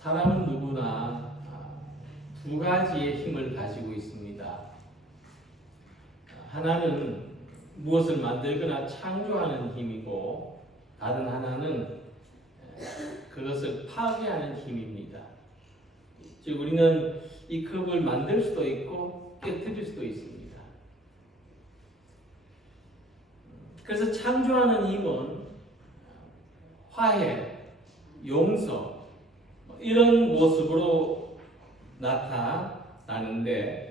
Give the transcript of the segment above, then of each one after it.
사람은 누구나 두 가지의 힘을 가지고 있습니다. 하나는 무엇을 만들거나 창조하는 힘이고, 다른 하나는 그것을 파괴하는 힘입니다. 즉 우리는 이 컵을 만들 수도 있고 깨뜨릴 수도 있습니다. 그래서 창조하는 힘은 화해, 용서 이런 모습으로 나타나는데,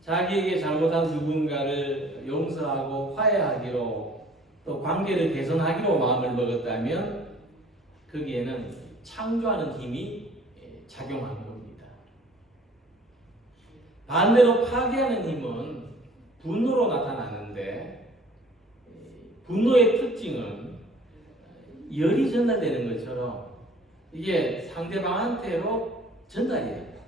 자기에게 잘못한 누군가를 용서하고 화해하기로, 또 관계를 개선하기로 마음을 먹었다면 거기에는 창조하는 힘이 작용하는 겁니다. 반대로 파괴하는 힘은 분노로 나타나는데, 분노의 특징은 열이 전달되는 것처럼 이게 상대방한테로 전달이 됩니다.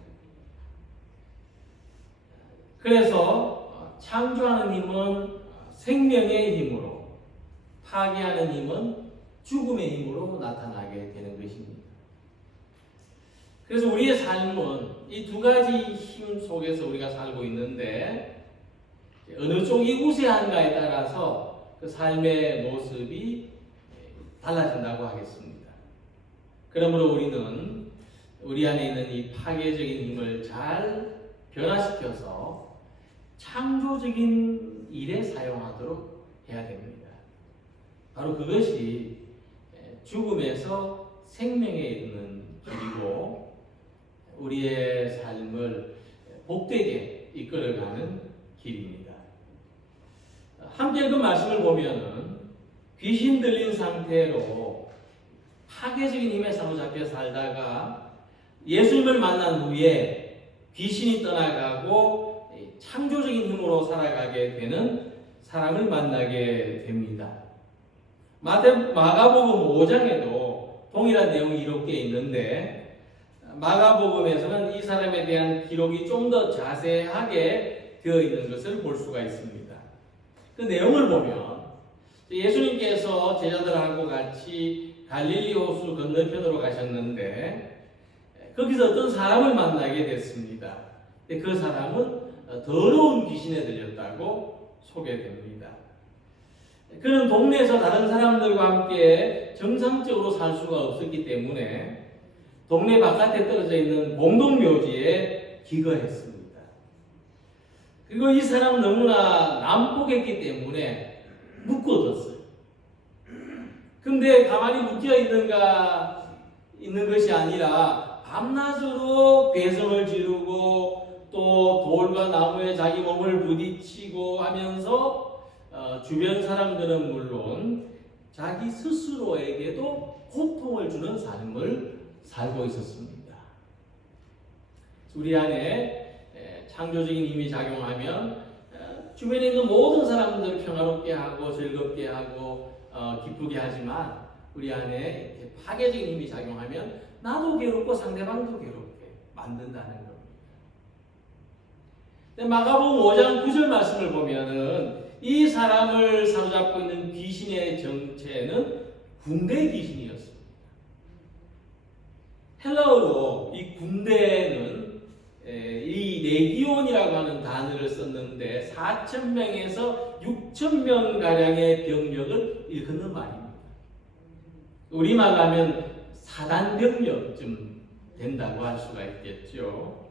그래서 창조하는 힘은 생명의 힘으로, 파괴하는 힘은 죽음의 힘으로 나타나게 되는 것입니다. 그래서 우리의 삶은 이 두 가지 힘 속에서 우리가 살고 있는데, 어느 쪽이 우세한가에 따라서 그 삶의 모습이 달라진다고 하겠습니다. 그러므로 우리는 우리 안에 있는 이 파괴적인 힘을 잘 변화시켜서 창조적인 일에 사용하도록 해야 됩니다. 바로 그것이 죽음에서 생명에 이르는 길이고, 우리의 삶을 복되게 이끌어가는 길입니다. 함께 그 말씀을 보면은 귀신 들린 상태로 파괴적인 힘에 사로잡혀 살다가 예수님을 만난 후에 귀신이 떠나가고 창조적인 힘으로 살아가게 되는 사람을 만나게 됩니다. 마가복음 5장에도 동일한 내용이 이렇게 있는데, 마가복음에서는 이 사람에 대한 기록이 좀 더 자세하게 되어 있는 것을 볼 수가 있습니다. 그 내용을 보면 예수님께서 제자들하고 같이 갈릴리 호수 건너편으로 가셨는데, 거기서 어떤 사람을 만나게 됐습니다. 그 사람은 더러운 귀신에 들렸다고 소개됩니다. 그는 동네에서 다른 사람들과 함께 정상적으로 살 수가 없었기 때문에 동네 바깥에 떨어져 있는 공동묘지에 기거했습니다. 그리고 이 사람은 너무나 난폭했기 때문에 묶어뒀어요. 근데 가만히 묶여 있는 것이 아니라 밤낮으로 괴성을 지르고 또 돌과 나무에 자기 몸을 부딪히고 하면서 주변 사람들은 물론 자기 스스로에게도 고통을 주는 삶을 살고 있었습니다. 우리 안에 창조적인 힘이 작용하면 주변에 있는 모든 사람들을 평화롭게 하고 즐겁게 하고 기쁘게 하지만, 우리 안에 이렇게 파괴적인 힘이 작용하면 나도 괴롭고 상대방도 괴롭게 만든다는 겁니다. 마가복음 5장 9절 말씀을 보면은 이 사람을 사로잡고 있는 귀신의 정체는 군대 귀신이었습니다. 헬라어로 이 군대는 이 레기온이라고 하는 단어를 썼는데 4,000명에서 6,000명 가량의 병력을 일컫는 말입니다. 우리말로 하면 사단병력쯤 된다고 할 수가 있겠죠.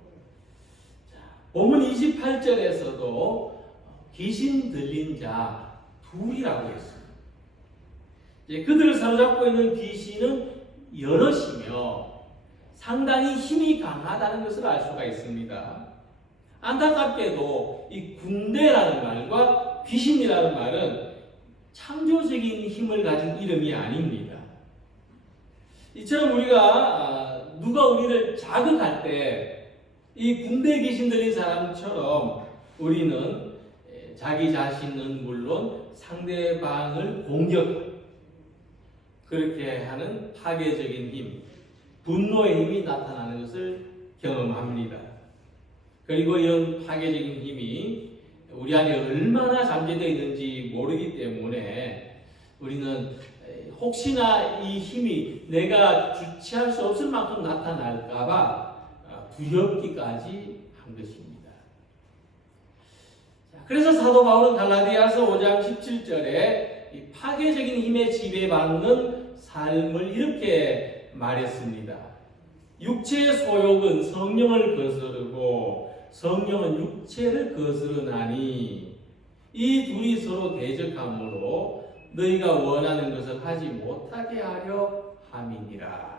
본문 28절에서도 귀신 들린 자 둘이라고 했습니다. 그들을 사로잡고 있는 귀신은 여럿이며 상당히 힘이 강하다는 것을 알 수가 있습니다. 안타깝게도 이 군대라는 말과 귀신이라는 말은 창조적인 힘을 가진 이름이 아닙니다. 이처럼 우리가 누가 우리를 자극할 때 이 군대 귀신 들린 사람처럼 우리는 자기 자신은 물론 상대방을 공격하고 그렇게 하는 파괴적인 힘, 분노의 힘이 나타나는 것을 경험합니다. 그리고 이런 파괴적인 힘이 우리 안에 얼마나 잠재되어 있는지 모르기 때문에 우리는 혹시나 이 힘이 내가 주체할 수 없을 만큼 나타날까봐 두렵기까지 한 것입니다. 그래서 사도 바울은 갈라디아서 5장 17절에 이 파괴적인 힘에 지배받는 삶을 이렇게 말했습니다. 육체의 소욕은 성령을 거스르고 성령은 육체를 거스르나니 이 둘이 서로 대적함으로 너희가 원하는 것을 하지 못하게 하려 함이니라.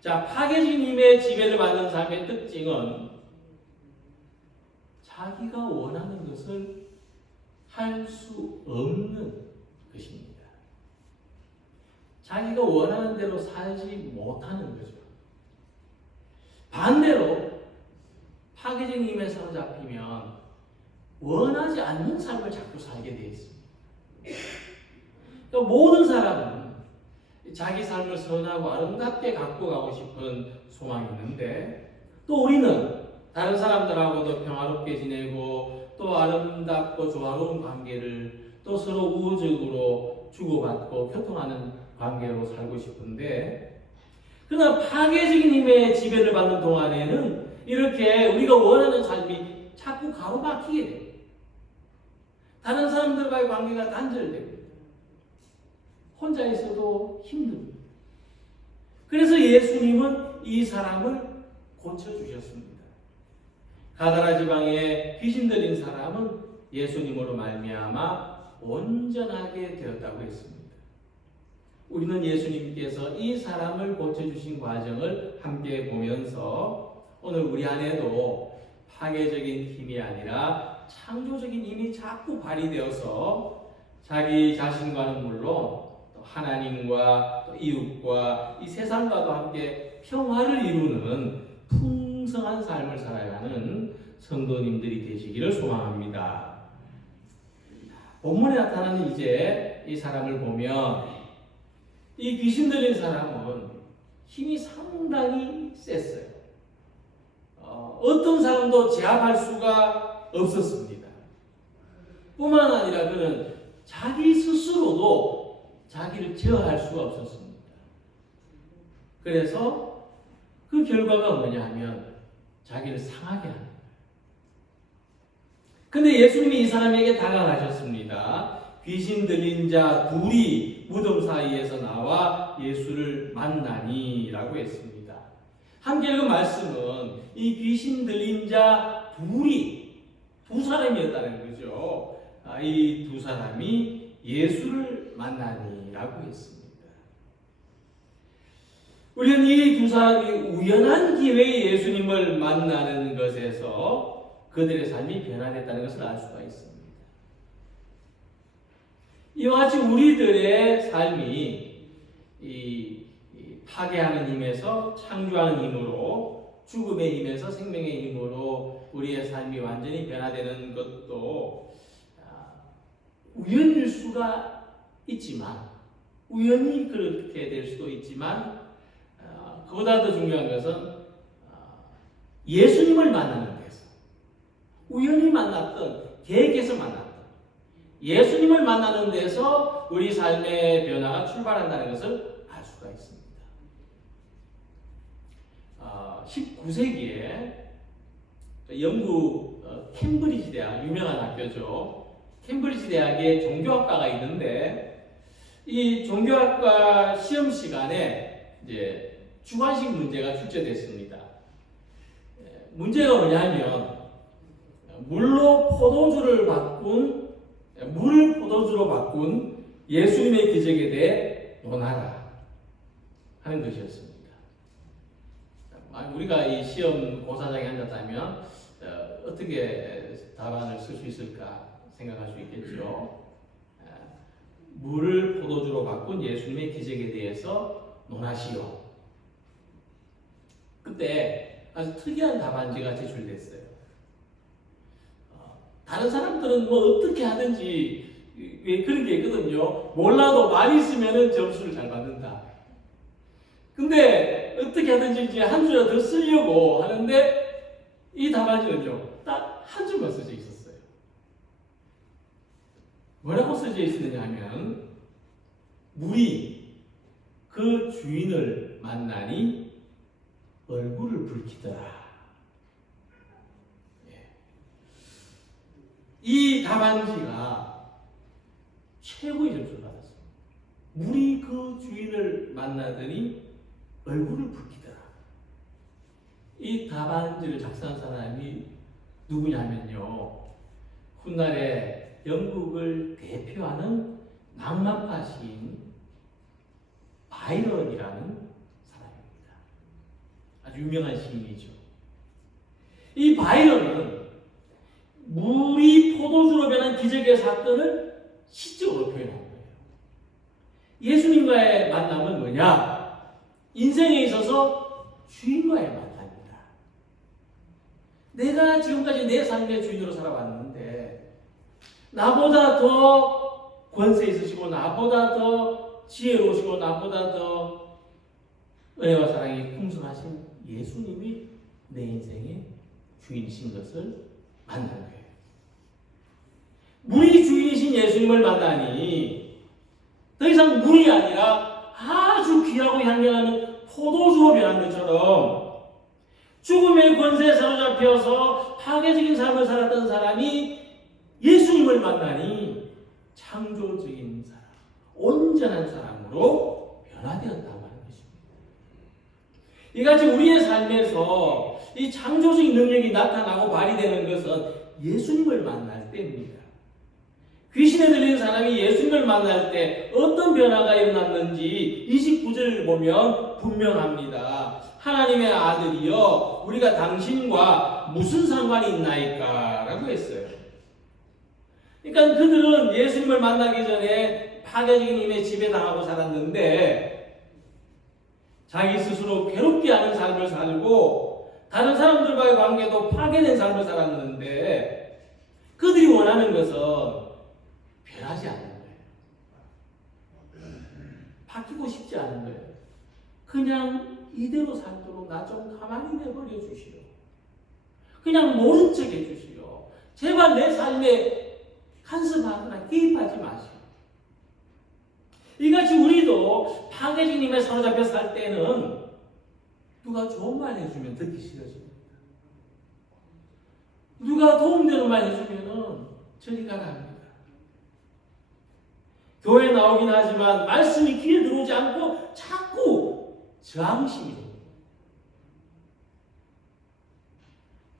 자, 파괴적인 힘의 지배를 받는 삶의 특징은 자기가 원하는 것을 할 수 없는 것입니다. 자기가 원하는 대로 살지 못하는 거죠. 반대로 파괴적인 힘에 사로잡히면 원하지 않는 삶을 자꾸 살게 되어 있습니다. 그러니까 모든 사람은 자기 삶을 선하고 아름답게 갖고 가고 싶은 소망이 있는데 또 우리는 다른 사람들하고도 평화롭게 지내고 또 아름답고 조화로운 관계를 또 서로 우호적으로 주고받고 교통하는 관계로 살고 싶은데 그러나 파괴적인 힘의 지배를 받는 동안에는 이렇게 우리가 원하는 삶이 자꾸 가로막히게 됩니다. 다른 사람들과의 관계가 단절됩니다. 혼자 있어도 힘듭니다. 그래서 예수님은 이 사람을 고쳐주셨습니다. 가다라 지방에 귀신 들린 사람은 예수님으로 말미암아 온전하게 되었다고 했습니다. 우리는 예수님께서 이 사람을 고쳐주신 과정을 함께 보면서 오늘 우리 안에도 파괴적인 힘이 아니라 창조적인 힘이 자꾸 발휘되어서 자기 자신과는 물론 또 하나님과 또 이웃과 이 세상과도 함께 평화를 이루는 풍성한 삶을 살아가는 성도님들이 되시기를 소망합니다. 본문에 나타나는 이제 이 사람을 보면 이 귀신 들린 사람은 힘이 상당히 셌어요. 어떤 사람도 제압할 수가 없었습니다. 뿐만 아니라 그는 자기 스스로도 자기를 제어할 수가 없었습니다. 그래서 그 결과가 뭐냐 하면 자기를 상하게 합니다. 근데 예수님이 이 사람에게 다가가셨습니다. 귀신 들린 자 둘이 무덤 사이에서 나와 예수를 만나니 라고 했습니다. 함께 읽은 말씀은 이 귀신 들린 자 둘이 두 사람이었다는 거죠. 이 두 사람이 예수를 만나니 라고 했습니다. 우리는 이 두 사람이 우연한 기회에 예수님을 만나는 것에서 그들의 삶이 변화됐다는 것을 알 수가 있습니다. 이와 같이 우리들의 삶이 이 파괴하는 힘에서 창조하는 힘으로 죽음의 힘에서 생명의 힘으로 우리의 삶이 완전히 변화되는 것도 우연일 수가 있지만 우연히 그렇게 될 수도 있지만 그보다 더 중요한 것은 예수님을 만나는 데서 우연히 만났던 계획에서 만났던 예수님을 만나는 데서 우리 삶의 변화가 출발한다는 것을 알 수가 있습니다. 19세기에 영국 캠브리지 대학, 유명한 학교죠. 캠브리지 대학에 종교학과가 있는데 이 종교학과 시험 시간에 이제 주관식 문제가 출제됐습니다. 문제가 뭐냐면 물을 포도주로 바꾼 예수님의 기적에 대해 논하라 하는 것이었습니다. 우리가 이 시험 고사장에 앉았다면 어떻게 답안을 쓸 수 있을까 생각할 수 있겠죠. 물을 포도주로 바꾼 예수님의 기적에 대해서 논하시오. 그때 아주 특이한 답안지가 제출됐어요. 다른 사람들은 뭐 어떻게 하든지 왜 그런 게 있거든요. 몰라도 말이 있으면 점수를 잘 받는다. 근데 어떻게 하든지 이제 한 줄이라도 더 쓰려고 하는데 이 답안지는요, 딱 한 줄만 써져 있었어요. 뭐라고 써져 있었느냐 하면 물이 그 주인을 만나니 얼굴을 붉히더라. 이 답안지가 최고의 점수를 받았습니다. 물이 그 주인을 만나더니 얼굴을 붉히더라. 이 답안지를 작성한 사람이 누구냐면요, 훗날에 영국을 대표하는 낭만파 시인 바이런이라는 사람입니다. 아주 유명한 시인이죠. 이 바이런은 물이 포도주로 변한 기적의 사건을 시적으로 표현한 거예요. 예수님과의 만남은 뭐냐? 인생에 있어서 주인과의 만남입니다. 내가 지금까지 내 삶의 주인으로 살아왔는데 나보다 더 권세 있으시고 나보다 더 지혜로우시고 나보다 더 은혜와 사랑이 풍성하신 예수님이 내 인생의 주인이신 것을 만난 거예요. 물이 주인이신 예수님을 만나니 더 이상 물이 아니라 아주 귀하고 향연하는 포도주로 변한 것처럼 죽음의 권세에 사로잡혀서 파괴적인 삶을 살았던 사람이 예수님을 만나니 창조적인 사람, 온전한 사람으로 변화되었다고 하는 것입니다. 이같이 우리의 삶에서 이 창조적인 능력이 나타나고 발휘되는 것은 예수님을 만날 때입니다. 귀신에 들린 사람이 예수님을 만날 때 어떤 변화가 일어났는지 29절을 보면 분명합니다. 하나님의 아들이여 우리가 당신과 무슨 상관이 있나이까? 라고 했어요. 그러니까 그들은 예수님을 만나기 전에 파괴적인 힘에 지배당하고 살았는데 자기 스스로 괴롭게 하는 삶을 살고 다른 사람들과의 관계도 파괴된 삶을 살았는데 그들이 원하는 것은 변하지 않는 거예요. 바뀌고 싶지 않은 거예요. 그냥 이대로 살도록 나 좀 가만히 내버려 주시오. 그냥 모른 척 해주시오. 제발 내 삶에 간섭하거나 개입하지 마시오. 이같이 우리도 파괴적인 힘에 사로잡혀 살 때는 누가 좋은 말 해주면 듣기 싫어집니다. 누가 도움되는 말 해주면 저리 가라 합니다. 교회에 나오긴 하지만 말씀이 귀에 들어오지 않고 자꾸 저항심이 됩니다.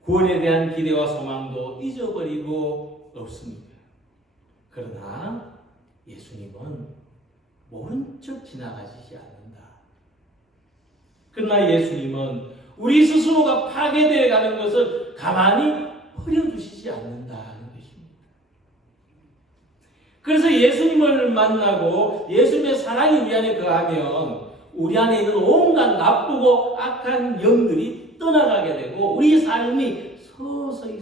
구원에 대한 기대와 소망도 잊어버리고 없습니다. 그러나 예수님은 모른 척 지나가시지 않는다. 그러나 예수님은 우리 스스로가 파괴되어 가는 것을 가만히 버려두시지 않는다는 것입니다. 그래서 예수님을 만나고 예수님의 사랑이 우리 안에 거하면 우리 안에 있는 온갖 나쁘고 악한 영들이 떠나가게 되고 우리 삶이 서서히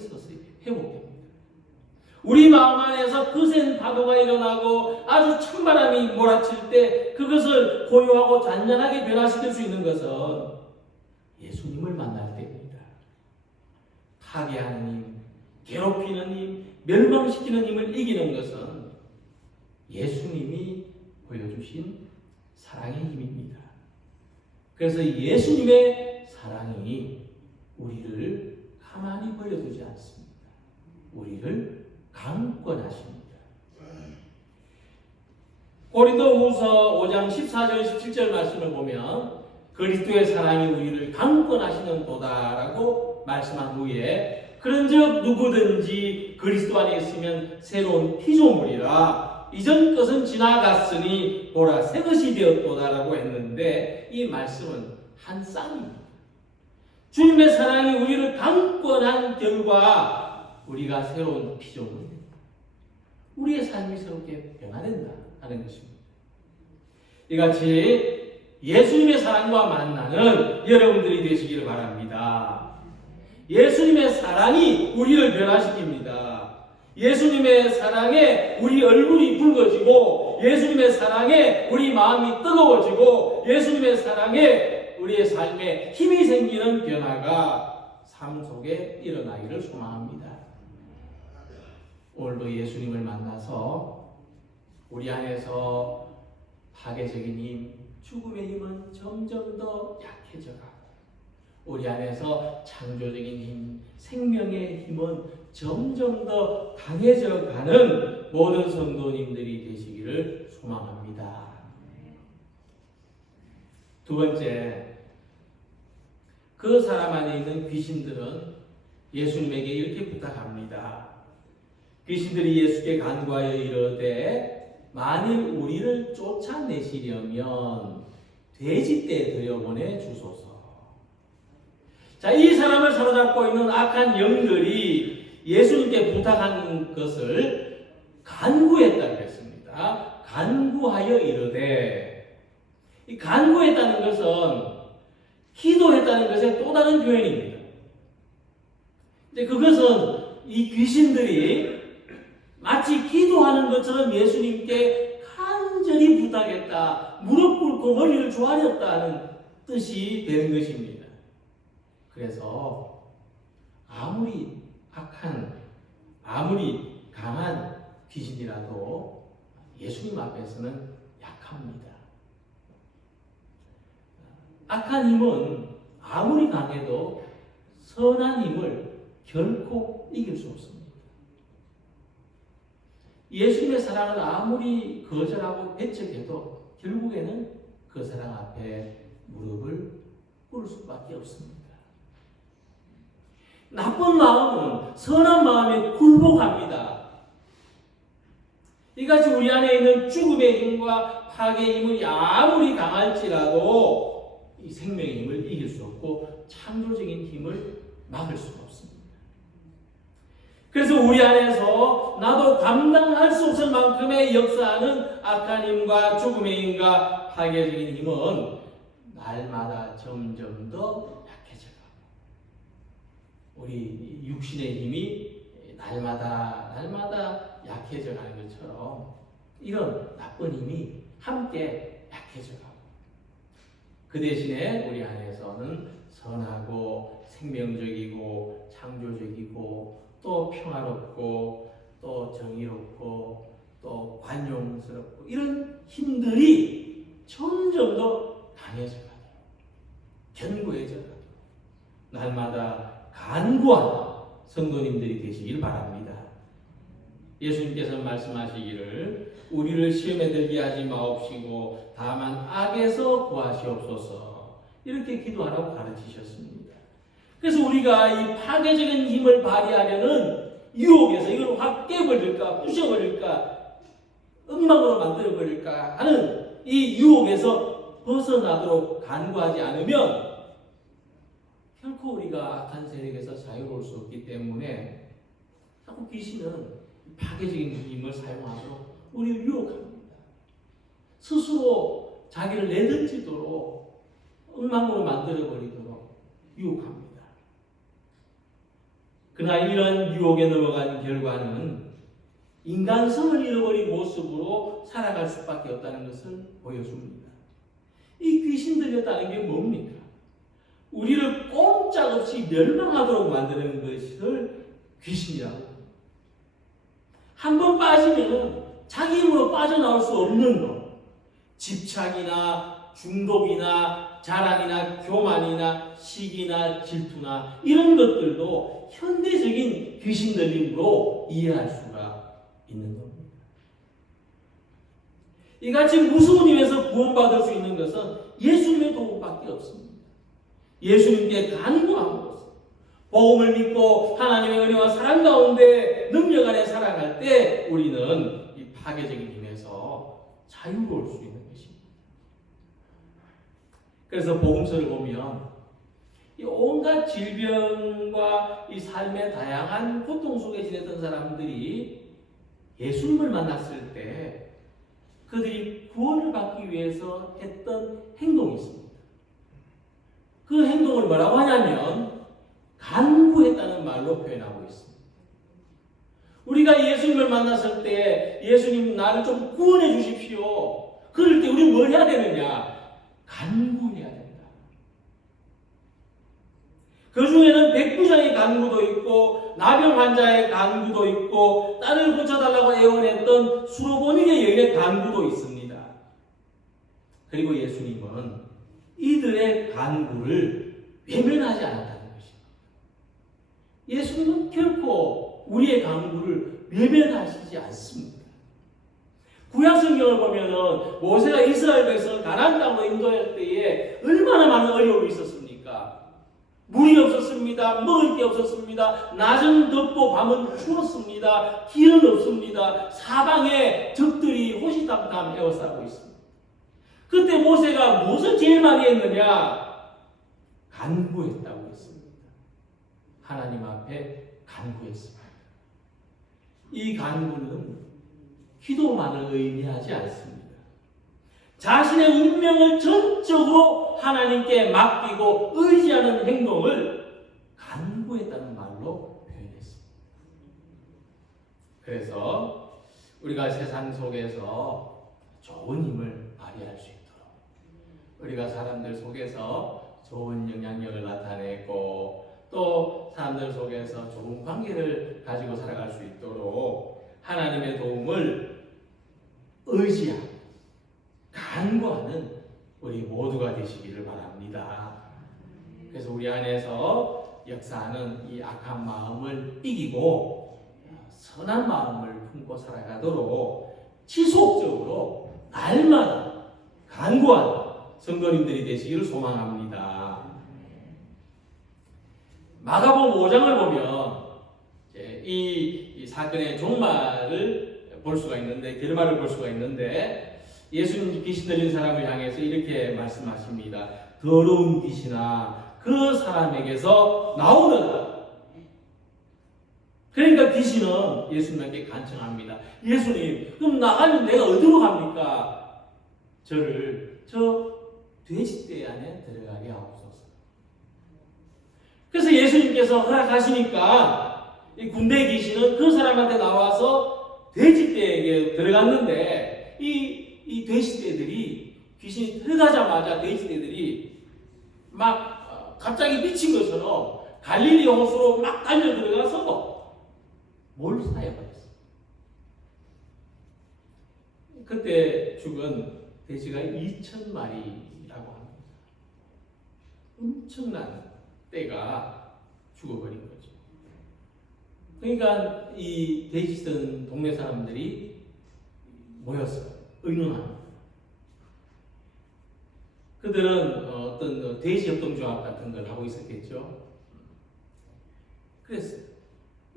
회복됩니다. 우리 마음 안에서 거센 파도가 일어나고 아주 찬바람이 몰아칠 때 그것을 고요하고 잔잔하게 변화시킬 수 있는 것은 예수님을 만날 때입니다. 파괴하는 힘, 괴롭히는 힘, 멸망시키는 힘을 이기는 것은 예수님이 보여주신 사랑의 힘입니다. 그래서 예수님의 사랑이 우리를 가만히 버려두지 않습니다. 우리를 강권하십니다. 고린도후서 5장 14절 17절 말씀을 보면 그리스도의 사랑이 우리를 강권하시는 도다라고 말씀한 후에 그런즉 누구든지 그리스도 안에 있으면 새로운 피조물이라 이전 것은 지나갔으니 보라 새 것이 되었도다라고 했는데 이 말씀은 한 쌍입니다. 주님의 사랑이 우리를 강권한 결과 우리가 새로운 피조물, 우리의 삶이 새롭게 변화된다 하는 것입니다. 이같이 예수님의 사랑과 만나는 여러분들이 되시기를 바랍니다. 예수님의 사랑이 우리를 변화시킵니다. 예수님의 사랑에 우리 얼굴이 붉어지고 예수님의 사랑에 우리 마음이 뜨거워지고 예수님의 사랑에 우리의 삶에 힘이 생기는 변화가 삶 속에 일어나기를 소망합니다. 오늘도 예수님을 만나서 우리 안에서 파괴적인 힘, 죽음의 힘은 점점 더 약해져가고 우리 안에서 창조적인 힘, 생명의 힘은 점점 더 강해져가는 모든 성도님들이 되시기를 소망합니다. 두 번째, 그 사람 안에 있는 귀신들은 예수님에게 이렇게 부탁합니다. 귀신들이 예수께 간구하여 이르되 만일 우리를 쫓아내시려면 돼지떼 들여보내 주소서. 자, 이 사람을 사로잡고 있는 악한 영들이 예수님께 부탁한 것을 간구했다고 했습니다. 간구하여 이르되, 이 간구했다는 것은 기도했다는 것의 또 다른 표현입니다. 이제 그것은 이 귀신들이 마치 기도하는 것처럼 예수님께 간절히 부탁했다, 무릎 꿇고 머리를 조아렸다는 뜻이 되는 것입니다. 그래서 아무리 악한, 아무리 강한 귀신이라도 예수님 앞에서는 약합니다. 악한 힘은 아무리 강해도 선한 힘을 결코 이길 수 없습니다. 예수님의 사랑을 아무리 거절하고 배척해도 결국에는 그 사랑 앞에 무릎을 꿇을 수밖에 없습니다. 나쁜 마음은 선한 마음에 굴복합니다. 이같이 우리 안에 있는 죽음의 힘과 파괴의 힘은 아무리 강할지라도 이 생명의 힘을 이길 수 없고 창조적인 힘을 막을 수가 없습니다. 그래서 우리 안에서 나도 감당할 수 없을 만큼의 역사하는 악한 힘과 죽음의 힘과 파괴적인 힘은 날마다 점점 더 약해져가고 우리 육신의 힘이 날마다 약해져가는 것처럼 이런 나쁜 힘이 함께 약해져가고 그 대신에 우리 안에서는 선하고 생명적이고 창조적이고 또 평화롭고 또 정의롭고 또 관용스럽고 이런 힘들이 점점 더 강해져가고 견고해져가고 날마다 간구하는 성도님들이 되시길 바랍니다. 예수님께서 말씀하시기를 우리를 시험에 들게 하지 마옵시고 다만 악에서 구하시옵소서 이렇게 기도하라고 가르치셨습니다. 그래서 우리가 이 파괴적인 힘을 발휘하려는 유혹에서 이걸 확 깨버릴까 부셔버릴까 엉망으로 만들어버릴까 하는 이 유혹에서 벗어나도록 간구하지 않으면 결코 우리가 악한 세력에서 자유로울 수 없기 때문에 자꾸 귀신은 파괴적인 힘을 사용하도록 우리를 유혹합니다. 스스로 자기를 내던지도록 엉망으로 만들어버리도록 유혹합니다. 그러나 이런 유혹에 넘어간 결과는 인간성을 잃어버린 모습으로 살아갈 수밖에 없다는 것을 보여줍니다. 이 귀신 들렸다는 게 뭡니까? 우리를 꼼짝없이 멸망하도록 만드는 것을 귀신이라고 합니다. 한번 빠지면 자기 힘으로 빠져나올 수 없는 것, 집착이나 중독이나 자랑이나 교만이나 시기나 질투나 이런 것들도 현대적인 귀신 들림으로 이해할 수가 있는 겁니다. 이같이 무서운 힘에서 구원받을 수 있는 것은 예수님의 도움밖에 없습니다. 예수님께 간구하는 것은 복음을 믿고 하나님의 은혜와 사랑 가운데 능력 안에 살아갈 때 우리는 이 파괴적인 힘에서 자유로울 수 있는 것입니다. 그래서 복음서를 보면 이 온갖 질병과 이 삶의 다양한 고통 속에 지냈던 사람들이 예수님을 만났을 때 그들이 구원을 받기 위해서 했던 행동이 있습니다. 그 행동을 뭐라고 하냐면 간구했다는 말로 표현하고 있습니다. 우리가 예수님을 만났을 때 예수님 나를 좀 구원해 주십시오. 그럴 때 우리는 뭘 해야 되느냐? 간구해야 된다. 그 중에는 백부장의 간구도 있고 나병 환자의 간구도 있고 딸을 고쳐달라고 애원했던 수로보니게 여인의 간구도 있습니다. 그리고 예수님은 이들의 간구를 외면하지 않았다는 것입니다. 예수님은 결코 우리의 간구를 외면하시지 않습니다. 구약 성경을 보면은 모세가 이스라엘 백성을 가나안 땅으로 인도할 때에 얼마나 많은 어려움이 있었습니까? 물이 없었습니다. 먹을 게 없었습니다. 낮은 덥고 밤은 추웠습니다. 길은 없습니다. 사방에 적들이 호시탐탐 에워싸고 있습니다. 그때 모세가 무엇을 제일 많이 했느냐? 간구했다고 했습니다. 하나님 앞에 간구했습니다. 이 간구는 기도만을 의미하지 않습니다. 자신의 운명을 전적으로 하나님께 맡기고 의지하는 행동을 간구했다는 말로 표현했습니다. 그래서 우리가 세상 속에서 좋은 힘을 발휘할 수 있도록, 우리가 사람들 속에서 좋은 영향력을 나타내고 또 사람들 속에서 좋은 관계를 가지고 살아갈 수 있도록 하나님의 도움을 의지하고 간구하는 우리 모두가 되시기를 바랍니다. 그래서 우리 안에서 역사하는 이 악한 마음을 이기고 선한 마음을 품고 살아가도록 지속적으로 날마다 간구하는 성도님들이 되시기를 소망합니다. 마가복음 5장을 보면 이 사건의 종말을 볼 수가 있는데, 결말을 볼 수가 있는데, 예수님 귀신 들린 사람을 향해서 이렇게 말씀하십니다. 더러운 귀신아 그 사람에게서 나오느라. 그러니까 귀신은 예수님께 간청합니다. 예수님, 그럼 나가면 내가 어디로 갑니까? 저를 저 돼지떼 안에 들어가게 하옵소서. 그래서 예수님께서 허락하시니까 이 군대 귀신은 그 사람한테 나와서 돼지떼에게 들어갔는데, 이 돼지떼들이, 귀신이 들어가자마자 돼지떼들이 막 갑자기 미친 것처럼 갈릴리 호수로 막 달려 들어가서 몰사해버렸어요. 그때 죽은 돼지가 2,000마리라고 합니다. 엄청난 떼가 죽어버린 거죠. 그러니까 이 돼지 쓰던 동네 사람들이 모였어요. 의논합니다. 그들은 어떤 돼지 협동조합 같은 걸 하고 있었겠죠. 그래서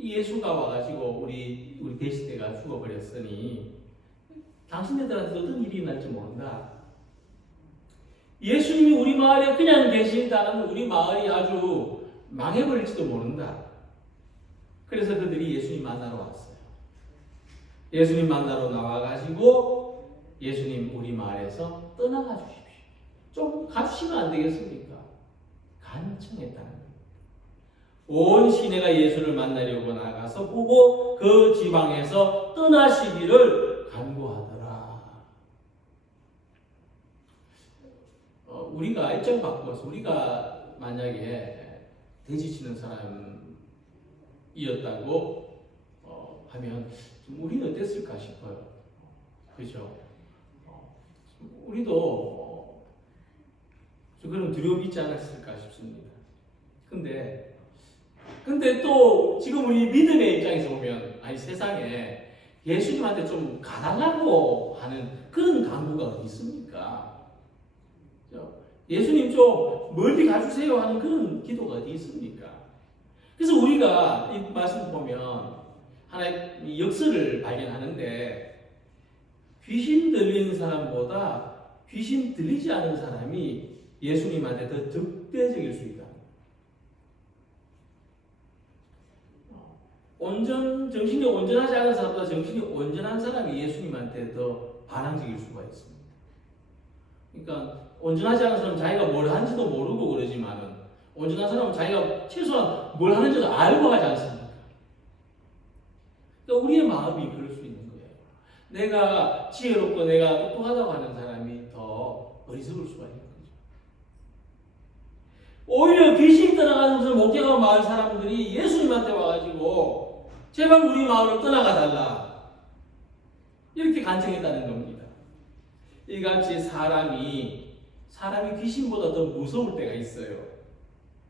예수가 와가지고 우리 돼지떼가 죽어버렸으니 당신네들한테 어떤 일이 날지 모른다. 예수님이 우리 마을에 그냥 계신다는 우리 마을이 아주 망해버릴지도 모른다. 그래서 그들이 예수님 만나러 왔어요. 예수님 만나러 나와가지고 예수님 우리 마을에서 떠나가 주십시오. 좀 가시면 안 되겠습니까? 간청했다는 거예요. 온 시내가 예수를 만나려고 나가서 보고 그 지방에서 떠나시기를 간구하더라. 우리가 입장 바꾸어서 우리가 만약에 돼지 치는 사람이었다고 하면 좀 우리는 어땠을까 싶어요. 그죠? 우리도 그런 두려움이 있지 않았을까 싶습니다. 근데 또 지금 우리 믿음의 입장에서 보면, 아니 세상에 예수님한테 좀 가달라고 하는 그런 간구가 어디 있습니까? 예수님 좀 멀리 가주세요 하는 그런 기도가 어디 있습니까? 그래서 우리가 이 말씀 보면 하나의 역설을 발견하는데, 귀신 들린 사람보다 귀신 들리지 않은 사람이 예수님한테 더 적대적일 수 있다. 정신이 온전하지 않은 사람보다 정신이 온전한 사람이 예수님한테 더 반항적일 수가 있습니다. 그러니까 온전하지 않은 사람은 자기가 뭘 하는지도 모르고 그러지만은, 온전한 사람은 자기가 최소한 뭘 하는지도 알고 하지 않습니까? 그러니까 우리의 마음이 그럴 수 있는 거예요. 내가 지혜롭고 내가 똑똑하다고 하는 사람이 더 어리석을 수가 있는 거죠. 오히려 귀신이 떠나가는 것을 목격하고 마을 사람들이 예수님한테 와가지고 제발 우리 마을을 떠나가 달라, 이렇게 간청했다는 겁니다. 이같이 사람이 귀신보다 더 무서울 때가 있어요.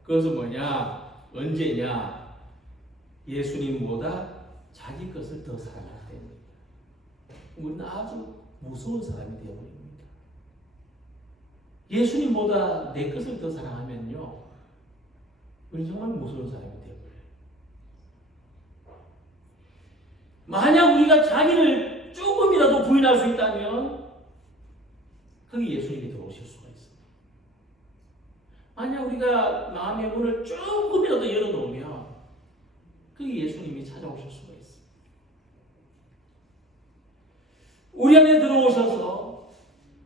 그것은 뭐냐? 언제냐? 예수님보다 자기 것을 더 사랑할 때입니다. 우리는 아주 무서운 사람이 되어버립니다. 예수님보다 내 것을 더 사랑하면요, 우리는 정말 무서운 사람이 되어버려요. 만약 우리가 자기를 조금이라도 부인할 수 있다면 거기 예수님이 들어오실 수가 있습니다. 만약 우리가 마음의 문을 조금이라도 열어놓으면 거기 예수님이 찾아오실 수가 있습니다. 우리 안에 들어오셔서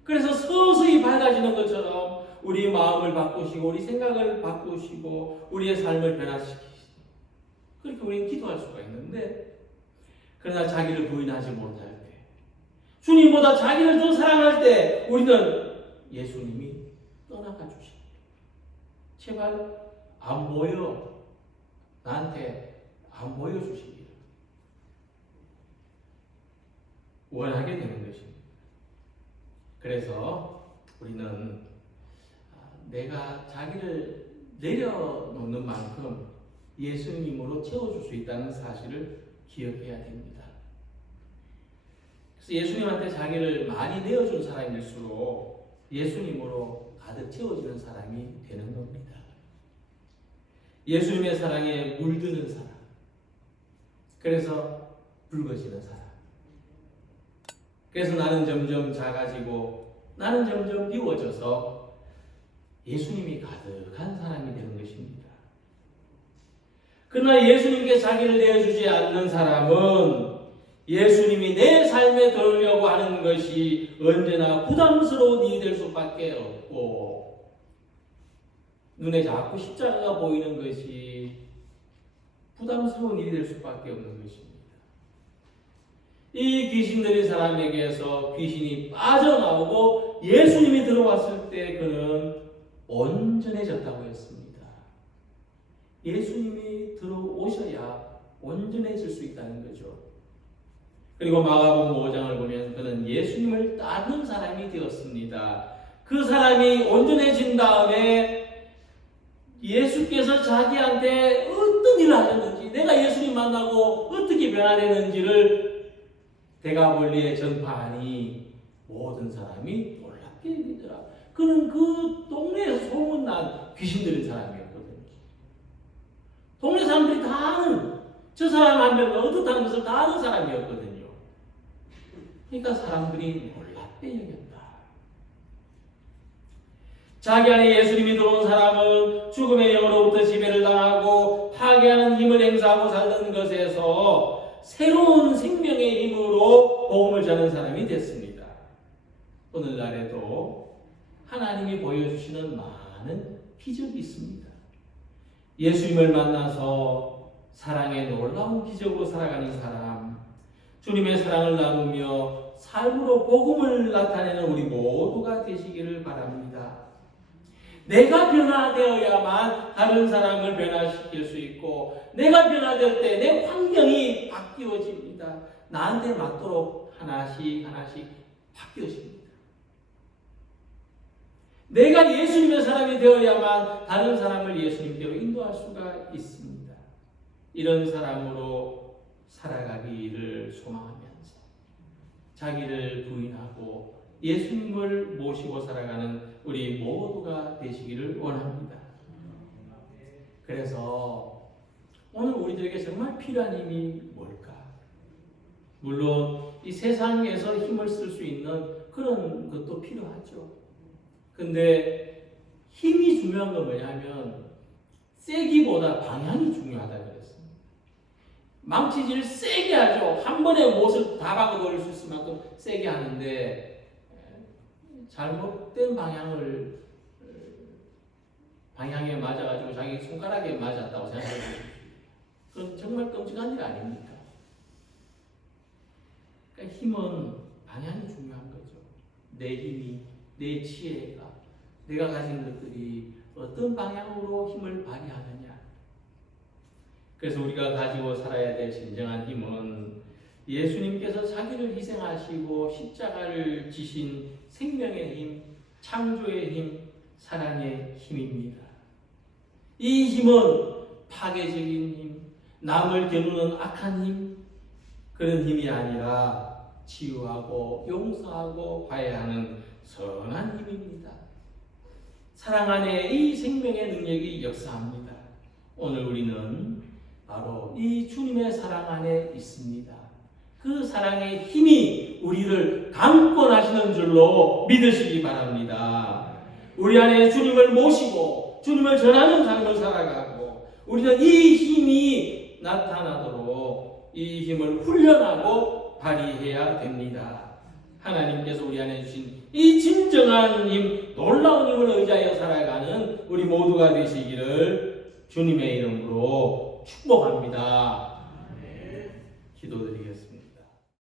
그래서 서서히 밝아지는 것처럼 우리 마음을 바꾸시고 우리 생각을 바꾸시고 우리의 삶을 변화시키시고 그렇게 우리는 기도할 수가 있는데, 그러나 자기를 부인하지 못할 때, 주님보다 자기를 더 사랑할 때 우리는 예수님이 떠나가 주십니다. 제발 안 보여, 나한테 안 보여주시기를 원하게 되는 것입니다. 그래서 우리는 내가 자기를 내려놓는 만큼 예수님으로 채워줄 수 있다는 사실을 기억해야 됩니다. 그래서 예수님한테 자기를 많이 내어준 사람일수록 예수님으로 가득 채워지는 사람이 되는 겁니다. 예수님의 사랑에 물드는 사람, 그래서 붉어지는 사람, 그래서 나는 점점 작아지고 나는 점점 미워져서 예수님이 가득한 사람이 되는 것입니다. 그러나 예수님께 자기를 내어주지 않는 사람은 예수님이 내 삶에 들어오려고 하는 것이 언제나 부담스러운 일이 될 수밖에 없고, 눈에 자꾸 십자가가 보이는 것이 부담스러운 일이 될 수밖에 없는 것입니다. 이 귀신 들린 사람에게서 귀신이 빠져나오고 예수님이 들어왔을 때 그는 온전해졌다고 했습니다. 예수님이 들어오셔야 온전해질 수 있다는 거죠. 그리고 마가복음 5장을 보면 그는 예수님을 따르는 사람이 되었습니다. 그 사람이 온전해진 다음에 예수께서 자기한테 어떤 일을 하셨는지, 내가 예수님 만나고 어떻게 변화되는지를 대가볼리에 전파하니 모든 사람이 놀랍게 여기더라. 그는 그 동네에서 소문난 귀신 들린 사람이었거든요. 동네 사람들이 다 아는, 저 사람 한 명과 어떻다는 것을 다 아는 사람이었거든요. 그러니까 사람들이 놀랍게 여겼다. 자기 안에 예수님이 들어온 사람은 죽음의 영으로부터 지배를 당하고 파괴하는 힘을 행사하고 살던 것에서 새로운 생명의 힘으로 복음을 전하는 사람이 됐습니다. 오늘날에도 하나님이 보여주시는 많은 기적이 있습니다. 예수님을 만나서 사랑의 놀라운 기적으로 살아가는 사람, 주님의 사랑을 나누며 삶으로 복음을 나타내는 우리 모두가 되시기를 바랍니다. 내가 변화되어야만 다른 사람을 변화시킬 수 있고, 내가 변화될 때 내 환경이 바뀌어집니다. 나한테 맞도록 하나씩 하나씩 바뀌어집니다. 내가 예수님의 사람이 되어야만 다른 사람을 예수님께로 인도할 수가 있습니다. 이런 사람으로 살아가기를 소망하면서 자기를 부인하고 예수님을 모시고 살아가는 우리 모두가 되시기를 원합니다. 그래서 오늘 우리들에게 정말 필요한 힘이 뭘까? 물론 이 세상에서 힘을 쓸 수 있는 그런 것도 필요하죠. 근데 힘이 중요한 건 뭐냐면 세기보다 방향이 중요하다 그랬습니다. 망치질 세게 하죠. 한 번에 못을 다 박아버릴 수 있을 만큼 세게 하는데 잘못된 방향에 맞아가지고 자기 손가락에 맞았다고 생각해요. 그건 정말 끔찍한 일 아닙니까? 그러니까 힘은 방향이 중요한 거죠. 내 힘이, 내 지혜가, 내가 가진 것들이 어떤 방향으로 힘을 발휘하느냐. 그래서 우리가 가지고 살아야 될 진정한 힘은 예수님께서 자기를 희생하시고 십자가를 지신 생명의 힘, 창조의 힘, 사랑의 힘입니다. 이 힘은 파괴적인 힘, 남을 겨누는 악한 힘, 그런 힘이 아니라 치유하고 용서하고 화해하는 선한 힘입니다. 사랑 안에 이 생명의 능력이 역사합니다. 오늘 우리는 바로 이 주님의 사랑 안에 있습니다. 그 사랑의 힘이 우리를 강권하시는 줄로 믿으시기 바랍니다. 우리 안에 주님을 모시고 주님을 전하는 삶을 살아가고 우리는 이 힘이 나타나도록 이 힘을 훈련하고 발휘해야 됩니다. 하나님께서 우리 안에 주신 이 진정한 힘, 놀라운 힘을 의지하여 살아가는 우리 모두가 되시기를 주님의 이름으로 축복합니다. 기도드리겠습니다.